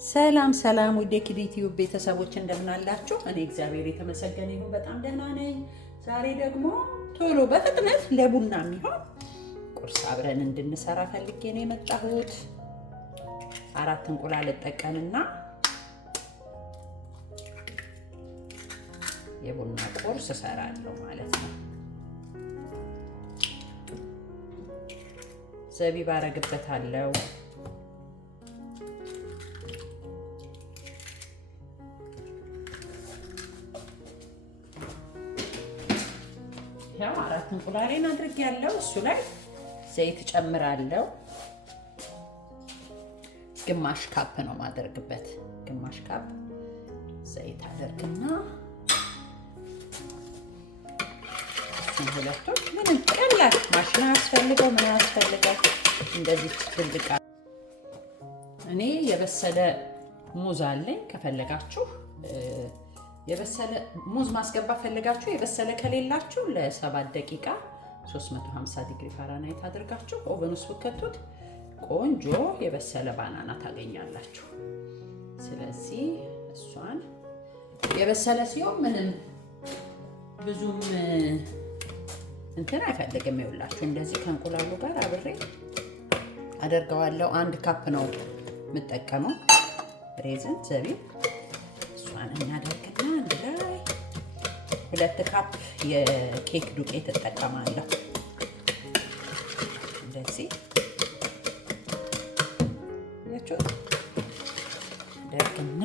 ሰላም ሰላም ወደ ኪዲቲዩብ ቤተሰቦች እንደምን አላችሁ? እኔ እግዚአብሔር የተመሰገነ ይሁን በጣም ደህና ነኝ። ዛሬ ደግሞ ቶሎ በፍጥነት ለቡና የሚሆን ቁርስ አብረን እንድንሰራ ፈልጌ ነው የመጣሁት። 4 እንቁላል እጠቀምና የቡና ቁርስ እሰራለሁ ማለት ነው። ዘቢብ አረግበታለሁ። ያው 4 እንቁላሌን አድርጌያለሁ። እሱ ላይ ዘይት ጨምራለሁ። ግማሽ ካፕ ነው ማደርግበት። ግማሽ ካፕ ዘይት አደርግና እሱን ሁለቱን ምንም ቀላል ማሽን አያስፈልገው ምን አያስፈልገው እንደዚህ ትልቅ እኔ የበሰለ ሙዝ አለኝ። ከፈለጋችሁ የበሰለ ሙዝ ማስገባት ፈልጋችሁ የበሰለ ከሌላችሁ ለ7 ደቂቃ 350 ዲግሪ ፋራናይት አድርጋችሁ ኦቨን ውስጥ ከተቱት ቆንጆ የበሰለ ባናና ታገኛላችሁ። ስለዚህ እሷን የበሰለ ሲሆን ምንም ብዙም እንትን አይፈልግም። ይኸውላችሁ እንደዚህ ከእንቁላሉ ጋር አብሬ አደርገዋለሁ። 1 ካፕ ነው የምጠቀመው ሬዝን ዘቢብ። እሷን እናደርግና አንድ ላይ 2 ካፕ የኬክ ዱቄት እጠቀማለሁ። እንደዚህ ያችሁ ደግና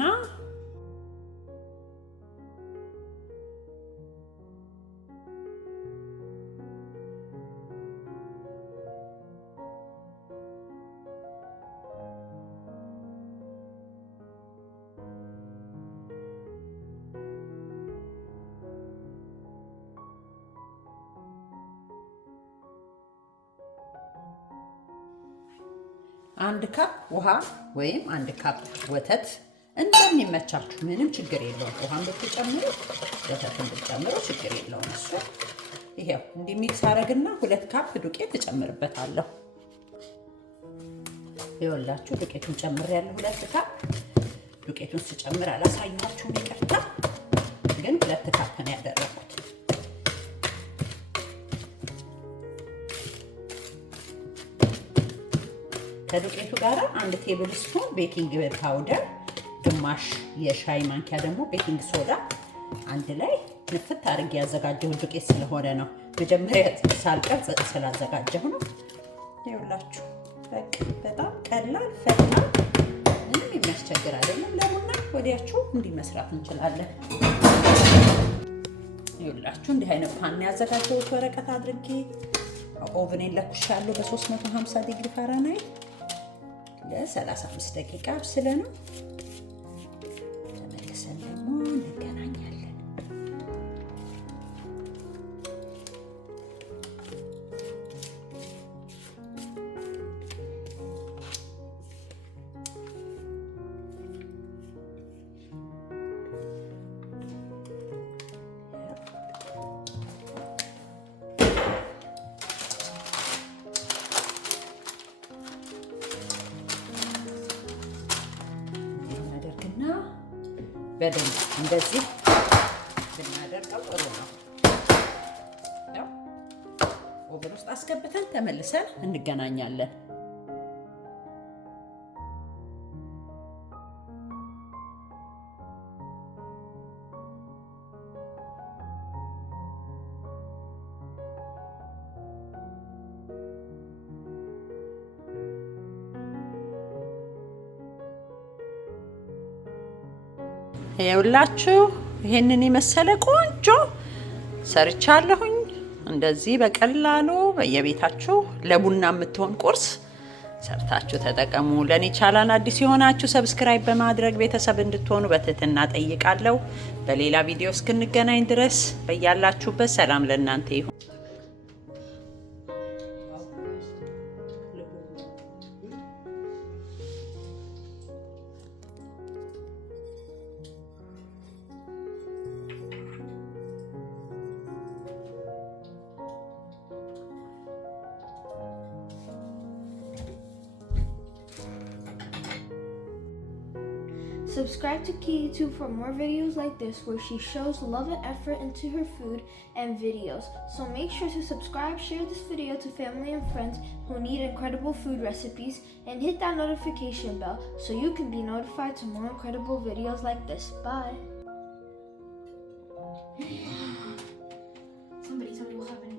አንድ ካፕ ውሃ ወይም 1 ካፕ ወተት እንደሚመቻችሁ ምንም ችግር የለውም። ውሃን ብትጨምሩ ወተትን ብትጨምሩ ችግር የለውም። እሱ ይሄው እንዲህ ሚክስ አረግና 2 ካፕ ዱቄት እጨምርበታለሁ። ይኸውላችሁ ዱቄቱን ጨምሬያለሁ። 2 ካፕ ዱቄቱን ስጨምር አላሳያችሁም፣ ይቅርታ። ግን 2 ካፕ ነው ያደረኩት። ከዱቄቱ ጋር 1 ቴብል ስፑን ቤኪንግ ፓውደር፣ ግማሽ የሻይ ማንኪያ ደግሞ ቤኪንግ ሶዳ አንድ ላይ ንፍት አድርጌ ያዘጋጀሁት ዱቄት ስለሆነ ነው። መጀመሪያ ሳልቀርጽ ስላዘጋጀሁ ነው። ይኸውላችሁ በጣም ቀላል ፈጣን፣ ምንም የሚያስቸግር አይደለም። ለቡና ወዲያችሁ እንዲህ መስራት እንችላለን። ይኸውላችሁ እንዲህ አይነት ፓን ያዘጋጀሁት ወረቀት አድርጌ ኦቨኔን ለኩሻለሁ በ350 ዲግሪ ፋራናይት ለ35 ደቂቃ አብስለ ነው። ተመልሰን ደግሞ እንገናኛለን። በደንብ እንደዚህ ብናደርገው ጥሩ ነው። ያው ኦቨን ውስጥ አስገብተን ተመልሰን እንገናኛለን። ይኸውላችሁ ይሄንን የመሰለ ቆንጆ ሰርቻለሁኝ። እንደዚህ በቀላሉ በየቤታችሁ ለቡና የምትሆን ቁርስ ሰርታችሁ ተጠቀሙ። ለኔ ቻናል አዲስ የሆናችሁ ሰብስክራይብ በማድረግ ቤተሰብ እንድትሆኑ በትህትና ጠይቃለሁ። በሌላ ቪዲዮ እስክንገናኝ ድረስ በያላችሁበት ሰላም ለእናንተ ይሁን። Subscribe to Key YouTube for more videos like this where she shows love and effort into her food and videos. So make sure to subscribe, share this video to family and friends who need incredible food recipes, and hit that notification bell so you can be notified to more incredible videos like this. Bye. Somebody tell me what happened.